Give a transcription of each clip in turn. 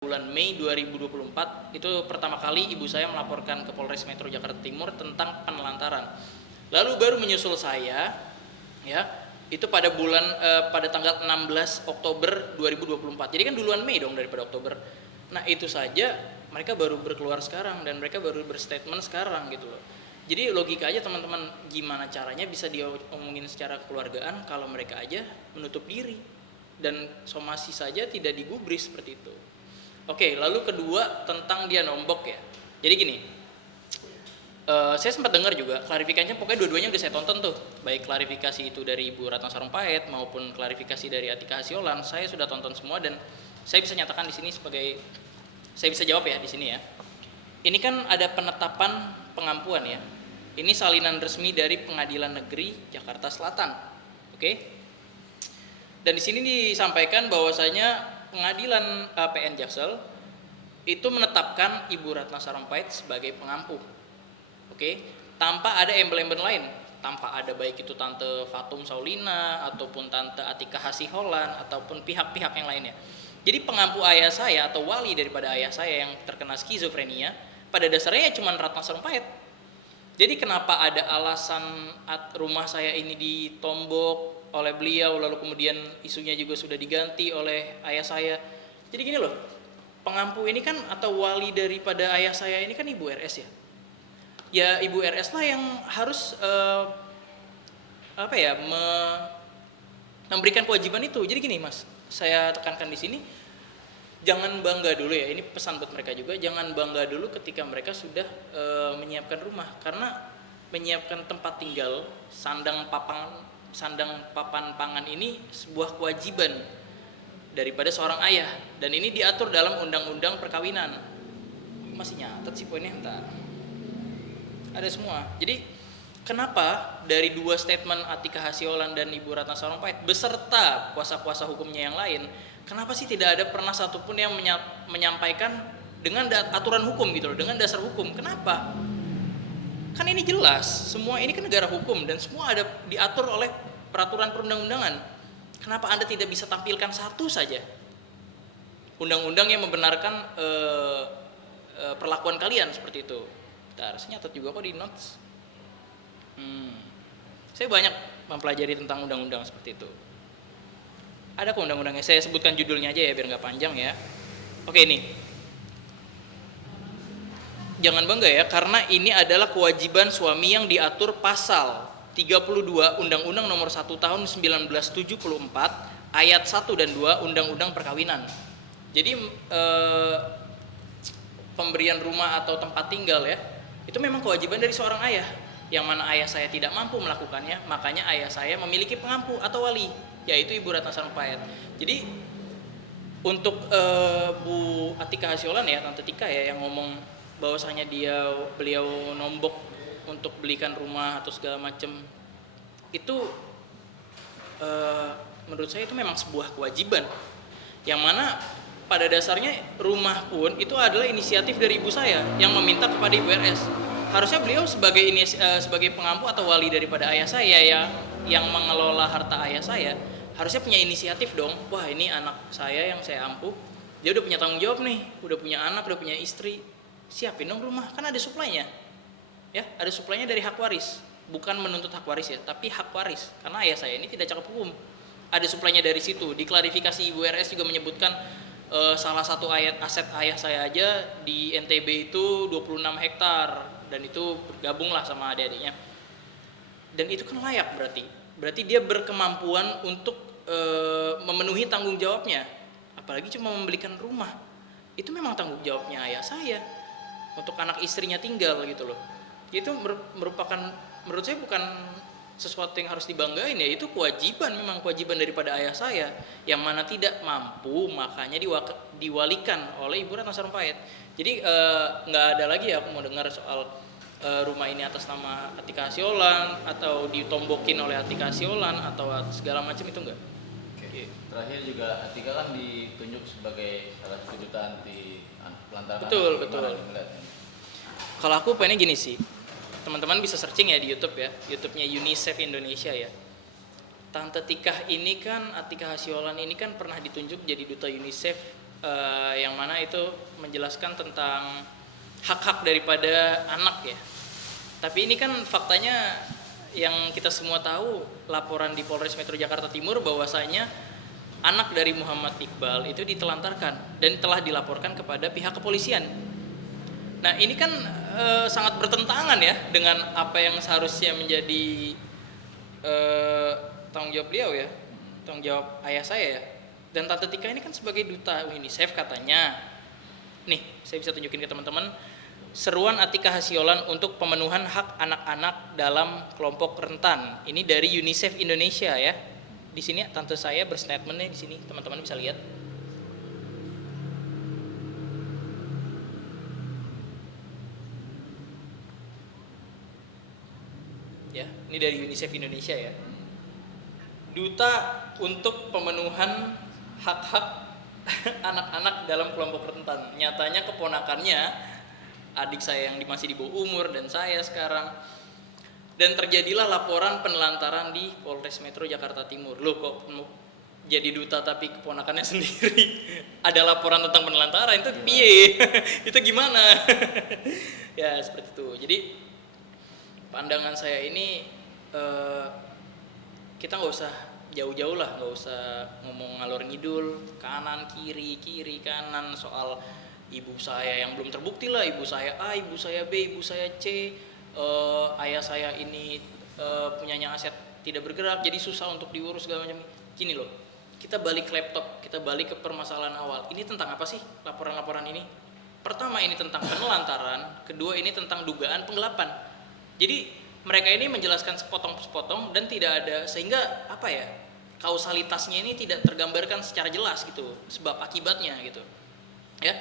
bulan Mei 2024 itu pertama kali ibu saya melaporkan ke Polres Metro Jakarta Timur tentang penelantaran. Lalu baru menyusul saya, ya, itu pada tanggal 16 Oktober 2024. Jadi kan duluan Mei dong daripada Oktober. Nah itu saja mereka baru berkeluar sekarang dan mereka baru berstatement sekarang gitu loh. Jadi logika aja teman-teman, gimana caranya bisa diomongin secara kekeluargaan kalau mereka aja menutup diri dan somasi saja tidak digubris seperti itu. Oke, lalu kedua tentang dia nombok ya. Jadi gini, saya sempat dengar juga klarifikasinya, pokoknya dua-duanya udah saya tonton tuh, baik klarifikasi itu dari Ibu Ratna Sarumpait maupun klarifikasi dari Atika Hasiolan, saya sudah tonton semua dan saya bisa nyatakan di sini saya bisa jawab ya di sini ya. Ini kan ada penetapan pengampuan ya. Ini salinan resmi dari Pengadilan Negeri Jakarta Selatan, oke? Dan di sini disampaikan bahwasanya Pengadilan PN Jaksel itu menetapkan Ibu Ratna Sarumpait sebagai pengampu. Oke, tanpa ada embel-embel lain, tanpa ada baik itu Tante Fatum Saulina ataupun Tante Atika Hasiholan ataupun pihak-pihak yang lainnya. Jadi pengampu ayah saya atau wali daripada ayah saya yang terkena skizofrenia pada dasarnya cuma Ratna Sarumpait. Jadi kenapa ada alasan rumah saya ini ditombok oleh beliau lalu kemudian isunya juga sudah diganti oleh ayah saya. Jadi gini loh, pengampu ini kan atau wali daripada ayah saya ini kan Ibu RS ya. Ya Ibu RS lah yang harus memberikan kewajiban itu. Jadi gini Mas, saya tekankan di sini, jangan bangga dulu ya, ini pesan buat mereka juga, jangan bangga dulu ketika mereka sudah menyiapkan rumah, karena menyiapkan tempat tinggal, sandang papan pangan ini sebuah kewajiban daripada seorang ayah, dan ini diatur dalam undang-undang perkawinan. Masih nyatet sih poinnya, entar ada semua. Jadi kenapa dari dua statement Atika Hasiolan dan Ibu Ratna Sarumpait beserta kuasa-kuasa hukumnya yang lain, kenapa sih tidak ada pernah satupun yang menyampaikan dengan aturan hukum gitu loh, dengan dasar hukum? Kenapa? Kan ini jelas, semua ini kan negara hukum dan semua ada diatur oleh peraturan perundang-undangan. Kenapa Anda tidak bisa tampilkan satu saja undang-undang yang membenarkan perlakuan kalian seperti itu? Bentar, saya nyatet juga kok di notes. Saya banyak mempelajari tentang undang-undang seperti itu. Ada kok undang-undangnya, saya sebutkan judulnya aja ya biar nggak panjang ya. Oke, ini jangan bangga ya, karena ini adalah kewajiban suami yang diatur pasal 32 Undang-Undang Nomor 1 Tahun 1974 ayat 1 dan 2 Undang-Undang Perkawinan. Jadi pemberian rumah atau tempat tinggal ya, itu memang kewajiban dari seorang ayah, yang mana ayah saya tidak mampu melakukannya, makanya ayah saya memiliki pengampu atau wali, yaitu Ibu Ratna Sarumpait. Jadi untuk Bu Atika Hasiolan ya, Tante Tika ya, yang ngomong bahwasanya beliau nombok untuk belikan rumah atau segala macam, itu menurut saya itu memang sebuah kewajiban, yang mana pada dasarnya rumah pun itu adalah inisiatif dari ibu saya yang meminta kepada Ibu RS. Harusnya beliau sebagai pengampu atau wali daripada ayah saya ya, yang mengelola harta ayah saya, harusnya punya inisiatif dong. Wah, ini anak saya yang saya ampuh, dia udah punya tanggung jawab nih, udah punya anak, udah punya istri, siapin dong rumah, kan ada suplainya ya, ada suplainya dari hak waris, bukan menuntut hak waris ya, tapi hak waris, karena ayah saya ini tidak cakap hukum, ada suplainya dari situ. Di klarifikasi Ibu RS juga menyebutkan salah satu aset ayah saya aja di NTB itu 26 hektar, dan itu bergabunglah sama adik-adiknya, dan itu kan layak, berarti dia berkemampuan untuk memenuhi tanggung jawabnya, apalagi cuma membelikan rumah. Itu memang tanggung jawabnya ayah saya untuk anak istrinya tinggal gitu loh. Itu merupakan, menurut saya bukan sesuatu yang harus dibanggain ya, itu kewajiban, memang kewajiban daripada ayah saya yang mana tidak mampu, makanya diwalikan oleh Ibu Ratna Sarumpait. Jadi nggak ada lagi ya aku mau dengar soal rumah ini atas nama Atika Hasiolan atau ditombokin oleh Atika Hasiolan atau segala macam, itu enggak. Oke. Terakhir juga Atika kan ditunjuk sebagai salah satu duta anti pelantaran. Betul. Kalau aku pengennya gini sih, teman-teman bisa searching ya di YouTube ya, YouTube-nya UNICEF Indonesia ya. Tante Tika ini kan, Atika Hasiolan ini kan pernah ditunjuk jadi duta UNICEF yang mana itu menjelaskan tentang hak-hak daripada anak ya. Tapi ini kan faktanya yang kita semua tahu, laporan di Polres Metro Jakarta Timur bahwasanya anak dari Muhammad Iqbal itu ditelantarkan dan telah dilaporkan kepada pihak kepolisian. Nah ini kan sangat bertentangan ya dengan apa yang seharusnya menjadi tanggung jawab beliau ya, tanggung jawab ayah saya ya. Dan Tante Tika ini kan sebagai duta UNICEF katanya. Nih, saya bisa tunjukin ke teman-teman seruan Atika Hasyolan untuk pemenuhan hak anak-anak dalam kelompok rentan. Ini dari UNICEF Indonesia ya. Di sini tante saya berstatementnya di sini, teman-teman bisa lihat. Ya, ini dari UNICEF Indonesia ya. Duta untuk pemenuhan hak-hak anak-anak dalam kelompok rentan. Nyatanya keponakannya, adik saya yang masih di bawah umur dan saya sekarang. Dan terjadilah laporan penelantaran di Polres Metro Jakarta Timur. Loh kok jadi duta tapi keponakannya sendiri ada laporan tentang penelantaran, itu piye? Itu gimana? Ya seperti itu. Jadi pandangan saya ini kita nggak usah jauh-jauh lah, nggak usah ngomong ngalor ngidul kanan kiri kanan soal ibu saya yang belum terbukti lah, ibu saya A, ibu saya B, ibu saya C, ayah saya ini punyanya aset tidak bergerak jadi susah untuk diurus segala macam. Gini loh, kita balik ke laptop, kita balik ke permasalahan awal. Ini tentang apa sih laporan-laporan ini? Pertama ini tentang penelantaran, kedua ini tentang dugaan penggelapan. Jadi mereka ini menjelaskan sepotong-sepotong dan tidak ada, sehingga apa ya, kausalitasnya ini tidak tergambarkan secara jelas gitu, sebab akibatnya gitu ya.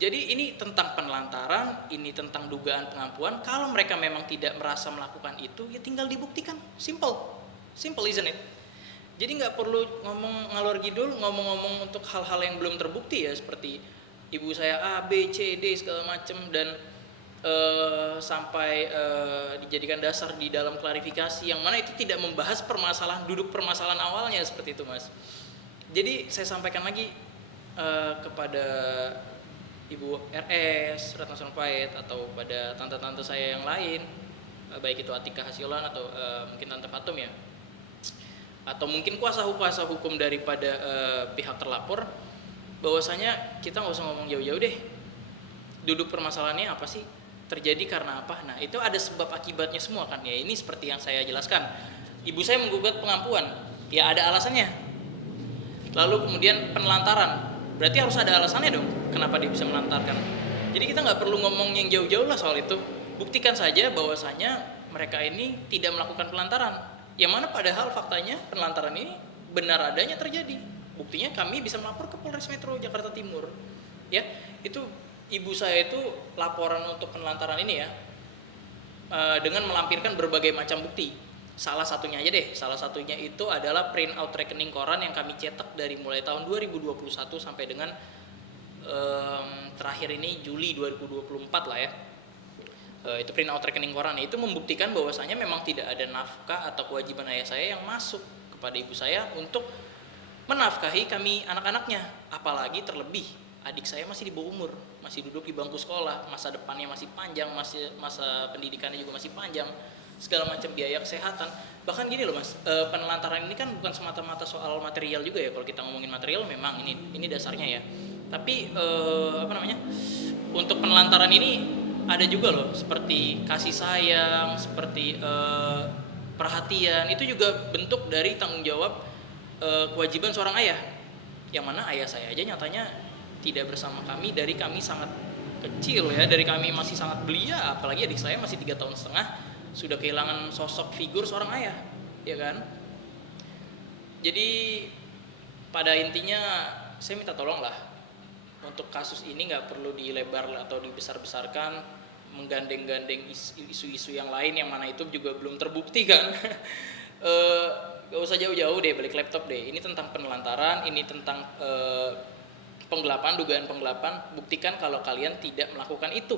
Jadi ini tentang penelantaran, ini tentang dugaan pengampuan. Kalau mereka memang tidak merasa melakukan itu, ya tinggal dibuktikan, simple isn't it? Jadi nggak perlu ngomong ngalor ngidul, ngomong-ngomong untuk hal-hal yang belum terbukti ya, seperti ibu saya A, B, C, D segala macem, dan sampai dijadikan dasar di dalam klarifikasi yang mana itu tidak membahas duduk permasalahan awalnya seperti itu mas. Jadi saya sampaikan lagi kepada Ibu RS Ratna Sarumpait atau pada tante-tante saya yang lain, baik itu Atika Hasyolan atau mungkin Tante Fatum ya, atau mungkin kuasa hukum daripada pihak terlapor, bahwasanya kita nggak usah ngomong jauh-jauh deh, duduk permasalahannya apa sih, terjadi karena apa. Nah itu ada sebab akibatnya semua kan ya. Ini seperti yang saya jelaskan, ibu saya menggugat pengampuan ya ada alasannya. Lalu kemudian penelantaran, berarti harus ada alasannya dong kenapa dia bisa melantarkan. Jadi kita nggak perlu ngomong yang jauh-jauh lah soal itu, buktikan saja bahwasanya mereka ini tidak melakukan penelantaran, yang mana padahal faktanya penelantaran ini benar adanya terjadi. Buktinya kami bisa melapor ke Polres Metro Jakarta Timur ya. Itu ibu saya itu laporan untuk penelantaran ini ya, dengan melampirkan berbagai macam bukti. Salah satunya aja deh, salah satunya itu adalah print out rekening koran yang kami cetak dari mulai tahun 2021 sampai dengan terakhir ini Juli 2024 lah ya. Itu print out rekening koran, itu membuktikan bahwasanya memang tidak ada nafkah atau kewajiban ayah saya yang masuk kepada ibu saya untuk menafkahi kami anak-anaknya. Apalagi terlebih adik saya masih di bawah umur, masih duduk di bangku sekolah, masa depannya masih panjang, masa pendidikannya juga masih panjang, segala macam biaya kesehatan. Bahkan gini loh mas, penelantaran ini kan bukan semata-mata soal material juga ya. Kalau kita ngomongin material memang ini dasarnya ya. Tapi untuk penelantaran ini ada juga loh, seperti kasih sayang, seperti perhatian. Itu juga bentuk dari tanggung jawab kewajiban seorang ayah, yang mana ayah saya aja nyatanya tidak bersama kami dari kami sangat kecil ya, dari kami masih sangat belia, apalagi adik saya masih 3 tahun setengah sudah kehilangan sosok figur seorang ayah, ya kan? Jadi pada intinya saya minta tolong lah, untuk kasus ini nggak perlu dilebar atau dibesar-besarkan, menggandeng-gandeng isu-isu yang lain yang mana itu juga belum terbukti kan. Gak usah jauh-jauh deh, balik laptop deh. Ini tentang penelantaran, ini tentang penggelapan, dugaan penggelapan. Buktikan kalau kalian tidak melakukan itu.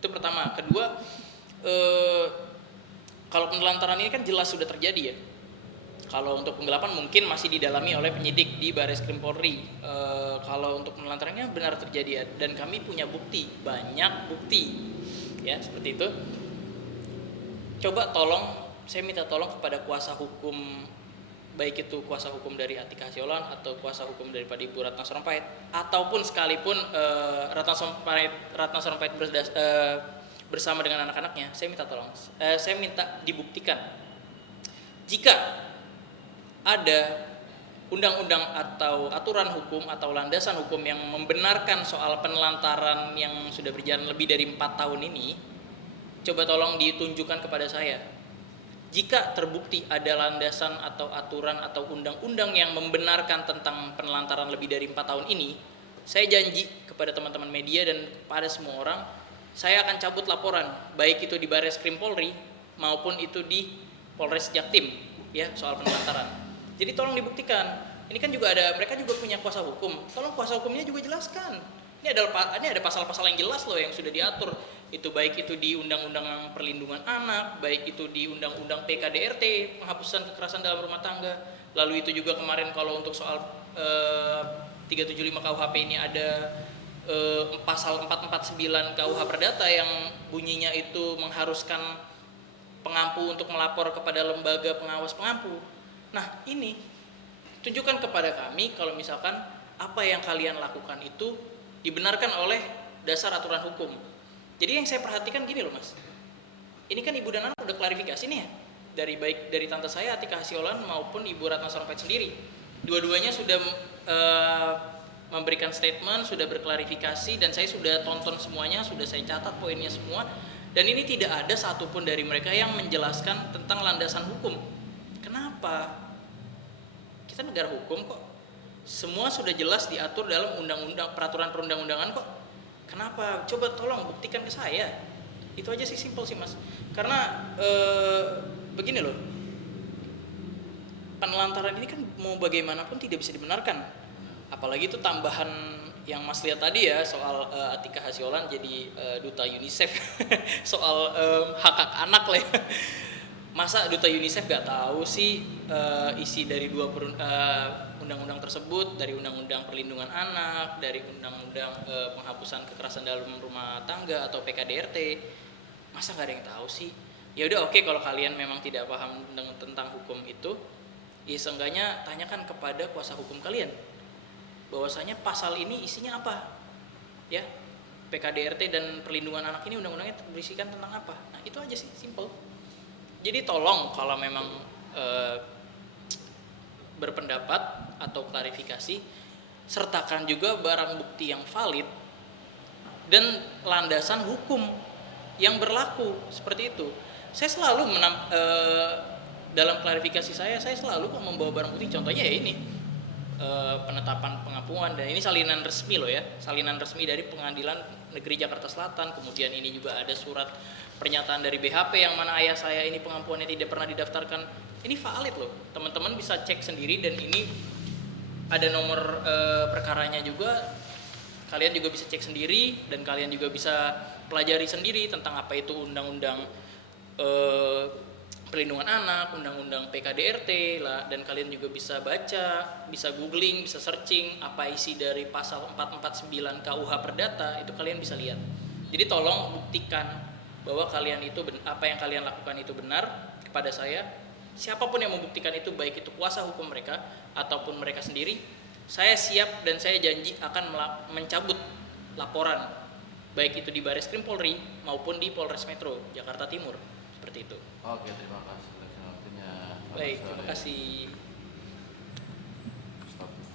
Itu pertama. Kedua, kalau penelantaran ini kan jelas sudah terjadi ya. Kalau untuk penggelapan mungkin masih didalami oleh penyidik di Barreskrim Polri. Kalau untuk penelantarannya benar terjadi ya, dan kami punya bukti, banyak bukti, ya seperti itu. Coba tolong, saya minta tolong kepada kuasa hukum, baik itu kuasa hukum dari Atika Hasyolan atau kuasa hukum daripada Ibu Ratna Sarumpait, ataupun sekalipun Ratna Sarumpait bersama dengan anak-anaknya, saya minta tolong, saya minta dibuktikan jika ada undang-undang atau aturan hukum atau landasan hukum yang membenarkan soal penelantaran yang sudah berjalan lebih dari 4 tahun ini, coba tolong ditunjukkan kepada saya. Jika terbukti ada landasan atau aturan atau undang-undang yang membenarkan tentang penelantaran lebih dari 4 tahun ini, saya janji kepada teman-teman media dan kepada semua orang, saya akan cabut laporan, baik itu di Barreskrim Polri maupun itu di Polres Jaktim, ya, soal penelantaran. Jadi tolong dibuktikan. Ini kan juga ada, mereka juga punya kuasa hukum. Tolong kuasa hukumnya juga jelaskan. Ini ada pasal-pasal yang jelas loh yang sudah diatur. Itu baik itu di Undang-Undang Perlindungan Anak, baik itu di Undang-Undang PKDRT, penghapusan kekerasan dalam rumah tangga. Lalu itu juga kemarin kalau untuk soal 375 KUHP ini ada pasal 449 KUH Perdata yang bunyinya itu mengharuskan pengampu untuk melapor kepada lembaga pengawas pengampu. Nah, ini tunjukkan kepada kami kalau misalkan apa yang kalian lakukan itu dibenarkan oleh dasar aturan hukum. Jadi yang saya perhatikan gini loh Mas, ini kan Ibu dan anak udah klarifikasi nih ya, baik dari tante saya Atika Hasyolan maupun Ibu Ratna Sarumpait sendiri. Dua-duanya sudah memberikan statement, sudah berklarifikasi, dan saya sudah tonton semuanya, sudah saya catat poinnya semua, dan ini tidak ada satupun dari mereka yang menjelaskan tentang landasan hukum. Kenapa? Kita negara hukum kok. Semua sudah jelas diatur dalam undang-undang, peraturan perundang-undangan kok. Kenapa? Coba tolong buktikan ke saya. Itu aja sih, simple sih Mas. Karena begini loh, penelantaran ini kan mau bagaimanapun tidak bisa dibenarkan. Apalagi itu tambahan yang Mas lihat tadi ya, soal Atika Hasyolan jadi duta UNICEF. Soal hak anak lah ya. Masa duta UNICEF gak tahu sih isi dari dua undang-undang tersebut, dari Undang-Undang Perlindungan Anak, dari Undang-Undang Penghapusan Kekerasan dalam Rumah Tangga atau PKDRT. Masa gak ada yang tahu sih? Ya udah, oke, kalau kalian memang tidak paham tentang hukum itu, ya seenggaknya tanyakan kepada kuasa hukum kalian bahwasanya pasal ini isinya apa, ya, PKDRT dan perlindungan anak ini undang-undangnya berisikan tentang apa. Nah itu aja sih, simple. Jadi tolong kalau memang berpendapat atau klarifikasi, sertakan juga barang bukti yang valid dan landasan hukum yang berlaku, seperti itu. Saya selalu dalam klarifikasi saya selalu membawa barang bukti. Contohnya ya ini, penetapan pengampuan, dan ini salinan resmi loh ya, salinan resmi dari Pengadilan Negeri Jakarta Selatan. Kemudian ini juga ada surat pernyataan dari BHP yang mana ayah saya ini pengampuannya tidak pernah didaftarkan. Ini valid loh, teman-teman bisa cek sendiri, dan ini ada nomor perkaranya juga, kalian juga bisa cek sendiri, dan kalian juga bisa pelajari sendiri tentang apa itu undang-undang perlindungan anak, undang-undang PKDRT lah, dan kalian juga bisa baca, bisa googling, bisa searching apa isi dari pasal 449 KUH Perdata, itu kalian bisa lihat. Jadi tolong buktikan bahwa kalian itu apa yang kalian lakukan itu benar kepada saya. Siapapun yang membuktikan itu, baik itu kuasa hukum mereka ataupun mereka sendiri, saya siap dan saya janji akan mencabut laporan, baik itu di Barreskrim Polri maupun di Polres Metro Jakarta Timur, seperti itu. Oke, terima kasih. Waktunya. Baik, terima kasih.